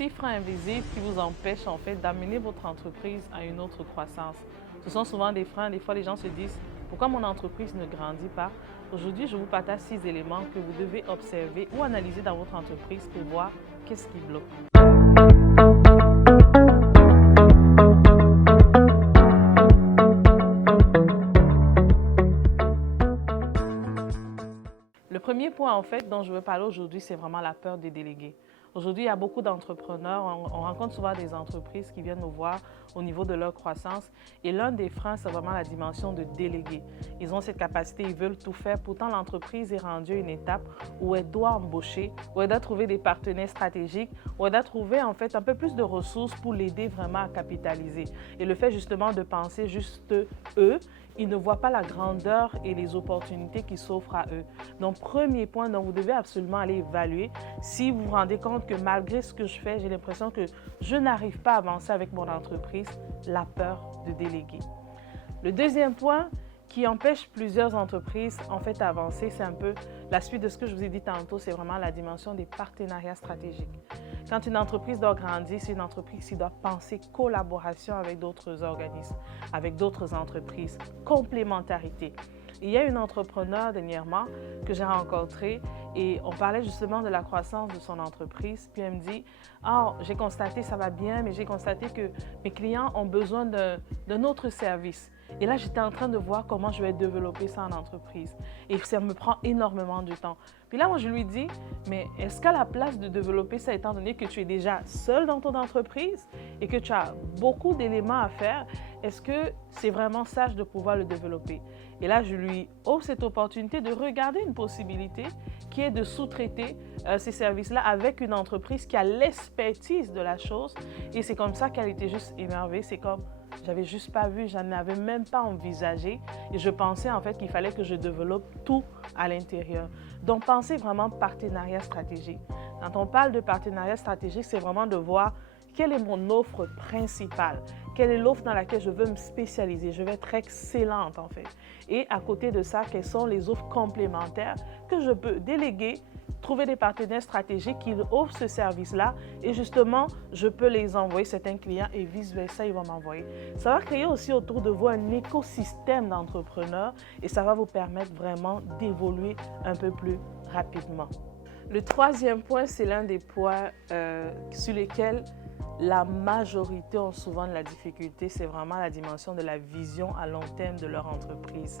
6 freins invisibles qui vous empêchent en fait d'amener votre entreprise à une autre croissance. Ce sont souvent des freins, des fois les gens se disent pourquoi mon entreprise ne grandit pas. Aujourd'hui, je vous partage 6 éléments que vous devez observer ou analyser dans votre entreprise pour voir qu'est-ce qui bloque. Le premier point en fait dont je veux parler aujourd'hui, c'est vraiment la peur des délégués. Aujourd'hui, il y a beaucoup d'entrepreneurs, on rencontre souvent des entreprises qui viennent nous voir au niveau de leur croissance et l'un des freins, c'est vraiment la dimension de déléguer. Ils ont cette capacité, ils veulent tout faire, pourtant l'entreprise est rendue à une étape où elle doit embaucher, où elle doit trouver des partenaires stratégiques, où elle doit trouver en fait un peu plus de ressources pour l'aider vraiment à capitaliser. Et le fait justement de penser juste eux, ils ne voient pas la grandeur et les opportunités qui s'offrent à eux. Donc, premier point dont vous devez absolument aller évaluer, si vous vous rendez compte que malgré ce que je fais, j'ai l'impression que je n'arrive pas à avancer avec mon entreprise, la peur de déléguer. Le deuxième point qui empêche plusieurs entreprises en fait d'avancer, c'est un peu la suite de ce que je vous ai dit tantôt, c'est vraiment la dimension des partenariats stratégiques. Quand une entreprise doit grandir, c'est une entreprise qui doit penser collaboration avec d'autres organismes, avec d'autres entreprises, complémentarité. Il y a une entrepreneur dernièrement que j'ai rencontrée et on parlait justement de la croissance de son entreprise. Puis elle me dit, j'ai constaté, ça va bien, mais j'ai constaté que mes clients ont besoin d'un autre service. Et là, j'étais en train de voir comment je vais développer ça en entreprise. Et ça me prend énormément de temps. Puis là, moi, je lui dis, mais est-ce qu'à la place de développer ça, étant donné que tu es déjà seul dans ton entreprise et que tu as beaucoup d'éléments à faire, est-ce que c'est vraiment sage de pouvoir le développer? Et là, je lui offre cette opportunité de regarder une possibilité qui est de sous-traiter ces services-là avec une entreprise qui a l'expertise de la chose. Et c'est comme ça qu'elle était juste émerveillée. C'est comme, j'avais juste pas vu, j'en avais même pas envisagé. Et je pensais en fait qu'il fallait que je développe tout à l'intérieur. Donc, pensez vraiment partenariat stratégique. Quand on parle de partenariat stratégique, c'est vraiment de voir quelle est mon offre principale, quelle est l'offre dans laquelle je veux me spécialiser, je veux être excellente en fait. Et à côté de ça, quelles sont les offres complémentaires que je peux déléguer, trouver des partenaires stratégiques qui offrent ce service-là et justement, je peux les envoyer certains clients et vice-versa, ils vont m'envoyer. Ça va créer aussi autour de vous un écosystème d'entrepreneurs et ça va vous permettre vraiment d'évoluer un peu plus rapidement. Le troisième point, c'est l'un des points sur lesquels la majorité ont souvent de la difficulté, c'est vraiment la dimension de la vision à long terme de leur entreprise.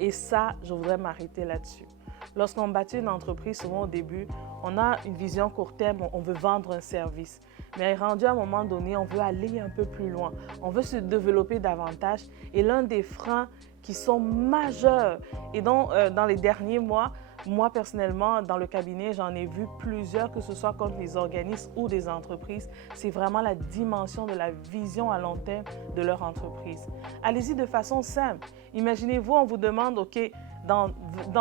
Et ça, je voudrais m'arrêter là-dessus. Lorsqu'on bâtit une entreprise, souvent au début, on a une vision court terme, on veut vendre un service. Mais rendu à un moment donné, on veut aller un peu plus loin. On veut se développer davantage. Et l'un des freins qui sont majeurs, et donc dans les derniers mois, moi, personnellement, dans le cabinet, j'en ai vu plusieurs, que ce soit contre les organismes ou des entreprises. C'est vraiment la dimension de la vision à long terme de leur entreprise. Allez-y de façon simple. Imaginez-vous, on vous demande, OK, dans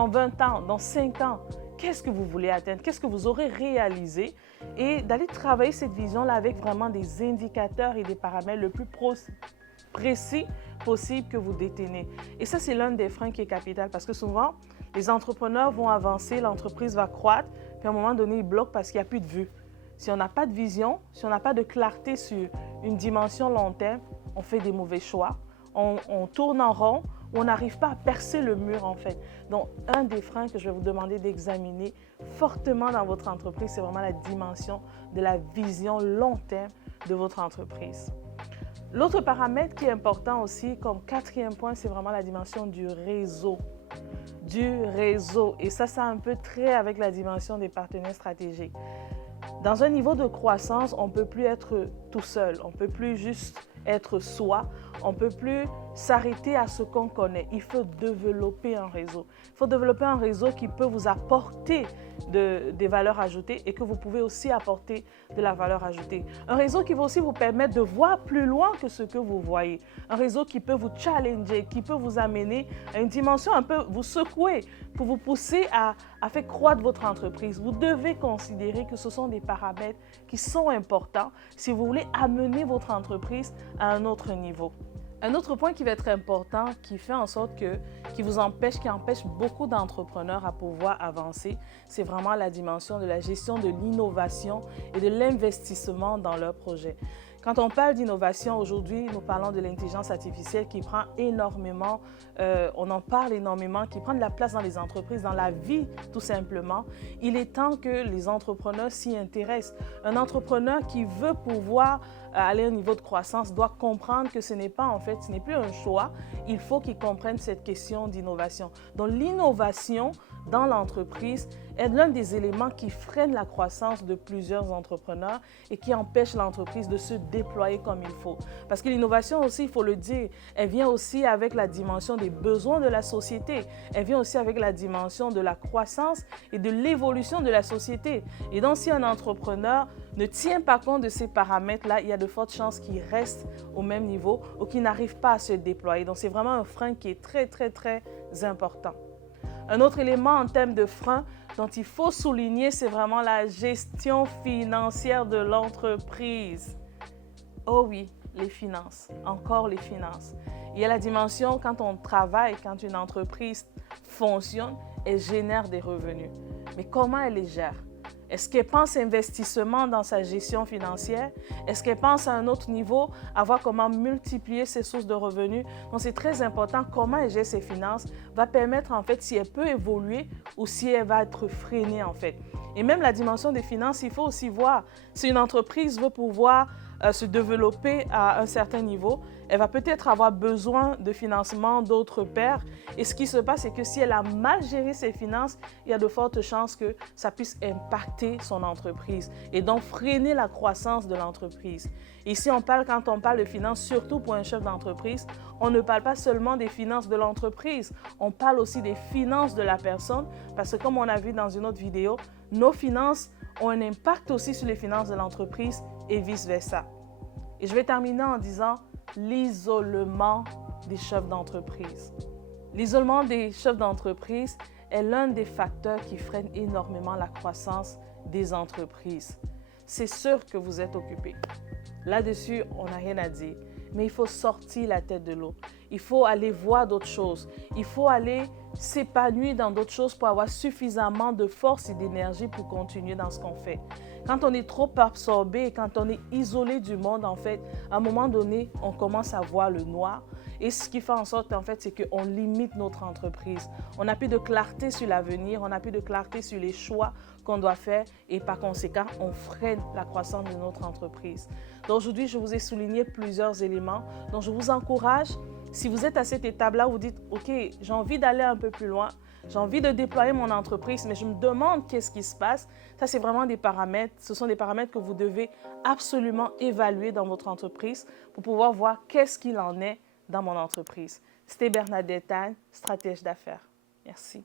20 ans, dans 5 ans, qu'est-ce que vous voulez atteindre? Qu'est-ce que vous aurez réalisé? Et d'aller travailler cette vision-là avec vraiment des indicateurs et des paramètres le plus précis possible que vous détenez. Et ça, c'est l'un des freins qui est capital parce que souvent, les entrepreneurs vont avancer, l'entreprise va croître, puis à un moment donné, ils bloquent parce qu'il n'y a plus de vue. Si on n'a pas de vision, si on n'a pas de clarté sur une dimension long terme, on fait des mauvais choix, on tourne en rond, on n'arrive pas à percer le mur en fait. Donc, un des freins que je vais vous demander d'examiner fortement dans votre entreprise, c'est vraiment la dimension de la vision long terme de votre entreprise. L'autre paramètre qui est important aussi, comme quatrième point, c'est vraiment la dimension du réseau. Et ça a un peu trait avec la dimension des partenaires stratégiques. Dans un niveau de croissance, on ne peut plus être tout seul, on ne peut plus juste être soi, on ne peut plus s'arrêter à ce qu'on connaît. Il faut développer un réseau. Il faut développer un réseau qui peut vous apporter des valeurs ajoutées et que vous pouvez aussi apporter de la valeur ajoutée. Un réseau qui va aussi vous permettre de voir plus loin que ce que vous voyez. Un réseau qui peut vous challenger, qui peut vous amener à une dimension un peu, vous secouer pour vous pousser à faire croître votre entreprise. Vous devez considérer que ce sont des paramètres qui sont importants si vous voulez amener votre entreprise à un autre niveau. Un autre point qui va être important, qui fait en sorte qui empêche beaucoup d'entrepreneurs à pouvoir avancer, c'est vraiment la dimension de la gestion de l'innovation et de l'investissement dans leurs projets. Quand on parle d'innovation, aujourd'hui, nous parlons de l'intelligence artificielle qui prend énormément, on en parle énormément, qui prend de la place dans les entreprises, dans la vie tout simplement. Il est temps que les entrepreneurs s'y intéressent. Un entrepreneur qui veut pouvoir aller au niveau de croissance doit comprendre que ce n'est plus un choix, il faut qu'il comprenne cette question d'innovation. Donc l'innovation dans l'entreprise est l'un des éléments qui freine la croissance de plusieurs entrepreneurs et qui empêche l'entreprise de se déployer comme il faut. Parce que l'innovation aussi, il faut le dire, elle vient aussi avec la dimension des besoins de la société. Elle vient aussi avec la dimension de la croissance et de l'évolution de la société. Et donc, si un entrepreneur ne tient pas compte de ces paramètres-là, il y a de fortes chances qu'il reste au même niveau ou qu'il n'arrive pas à se déployer. Donc, c'est vraiment un frein qui est très, très, très important. Un autre élément en termes de frein dont il faut souligner, c'est vraiment la gestion financière de l'entreprise. Oh oui, les finances, encore les finances. Il y a la dimension quand on travaille, quand une entreprise fonctionne, elle génère des revenus. Mais comment elle les gère? Est-ce qu'elle pense investissement dans sa gestion financière? Est-ce qu'elle pense à un autre niveau, à voir comment multiplier ses sources de revenus? Donc, c'est très important comment elle gère ses finances, va permettre en fait si elle peut évoluer ou si elle va être freinée en fait. Et même la dimension des finances, il faut aussi voir si une entreprise veut pouvoir se développer à un certain niveau, elle va peut-être avoir besoin de financement d'autres pairs. Et ce qui se passe, c'est que si elle a mal géré ses finances, il y a de fortes chances que ça puisse impacter son entreprise et donc freiner la croissance de l'entreprise. Ici, quand on parle de finances, surtout pour un chef d'entreprise, on ne parle pas seulement des finances de l'entreprise, on parle aussi des finances de la personne parce que comme on a vu dans une autre vidéo, nos finances ont un impact aussi sur les finances de l'entreprise et vice-versa. Et je vais terminer en disant l'isolement des chefs d'entreprise. L'isolement des chefs d'entreprise est l'un des facteurs qui freine énormément la croissance des entreprises. C'est sûr que vous êtes occupé. Là-dessus, on n'a rien à dire. Mais il faut sortir la tête de l'eau. Il faut aller voir d'autres choses. Il faut aller s'épanouir dans d'autres choses pour avoir suffisamment de force et d'énergie pour continuer dans ce qu'on fait. Quand on est trop absorbé, quand on est isolé du monde, en fait, à un moment donné, on commence à voir le noir. Et ce qui fait en sorte, en fait, c'est qu'on limite notre entreprise. On n'a plus de clarté sur l'avenir, on n'a plus de clarté sur les choix qu'on doit faire et par conséquent, on freine la croissance de notre entreprise. Donc aujourd'hui, je vous ai souligné plusieurs éléments. Donc je vous encourage, si vous êtes à cette étape-là, vous dites, OK, j'ai envie d'aller un peu plus loin, j'ai envie de déployer mon entreprise, mais je me demande qu'est-ce qui se passe. Ça, c'est vraiment des paramètres. Ce sont des paramètres que vous devez absolument évaluer dans votre entreprise pour pouvoir voir qu'est-ce qu'il en est dans mon entreprise. C'était Bernadette Anne, stratège d'affaires. Merci.